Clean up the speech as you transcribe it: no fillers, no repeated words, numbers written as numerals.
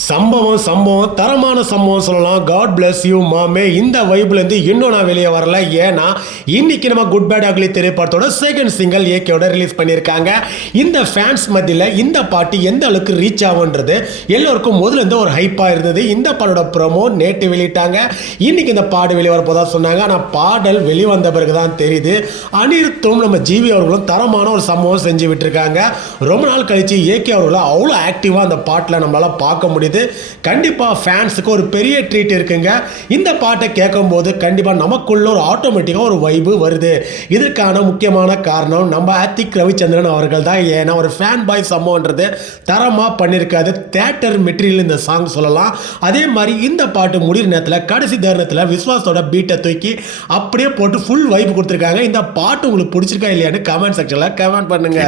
சம்பவம் தரமான சம்பவம் சொல்லலாம். காட் பிளஸ் யூ மாமே. இந்த வைப்லேருந்து இன்னும் நான் வெளியே வரல. ஏன்னா இன்னைக்கு நம்ம குட் பேட் அக்லி திரைப்படத்தோட செகண்ட் சிங்கிள் ஏகேவோட ரிலீஸ் பண்ணியிருக்காங்க. இந்த ஃபேன்ஸ் மத்தியில் இந்த பாட்டு எந்த அளவுக்கு ரீச் ஆகுன்றது எல்லோருக்கும் முதல்ல இருந்து ஒரு ஹைப்பாக இருந்தது. இந்த பாடோட ப்ரோமோ நேற்று வெளியிட்டாங்க. இன்னைக்கு இந்த பாடு வெளியே வரப்போதா சொன்னாங்க. ஆனால் பாடல் வெளிவந்த பிறகு தான் தெரியுது. அனிருத்தும் நம்ம ஜிவி அவர்களும் தரமான ஒரு சம்பவம் செஞ்சு விட்டுருக்காங்க. ரொம்ப நாள் கழிச்சு ஏகே அவர்களும் அவ்வளோ ஆக்டிவாக அந்த பாட்டில் நம்மளால் பார்க்க முடியுது. கண்டிப்பாக ஃபேன்ஸுக்கு ஒரு பெரிய ட்ரீட் இருக்குங்க. இந்த பாட்டை கேட்கும்போது கண்டிப்பாக நமக்குள்ள ஒரு ஆட்டோமேட்டிக்காக ஒரு வைபு வருது. இதற்கான முக்கியமான காரணம் நம்ம ஆத்திக் ரவிச்சந்திரன் அவர்கள் தான். ஏன்னா ஒரு ஃபேன் பாய் சம்பவன்றது தரமாக பண்ணியிருக்காது. தேட்டர் மெட்டீரியல் இந்த சாங் சொல்லலாம். அதே மாதிரி இந்த பாட்டு முடிகிற நேரத்தில் கடைசி தருணத்தில் விஸ்வாஸோட பீட்டை தூக்கி அப்படியே போட்டு ஃபுல் வைப் கொடுத்துருக்காங்க. இந்த பாட்டு உங்களுக்கு பிடிச்சிருக்கா இல்லையான்னு கமெண்ட் செக்ஷனில் கமெண்ட் பண்ணுங்க.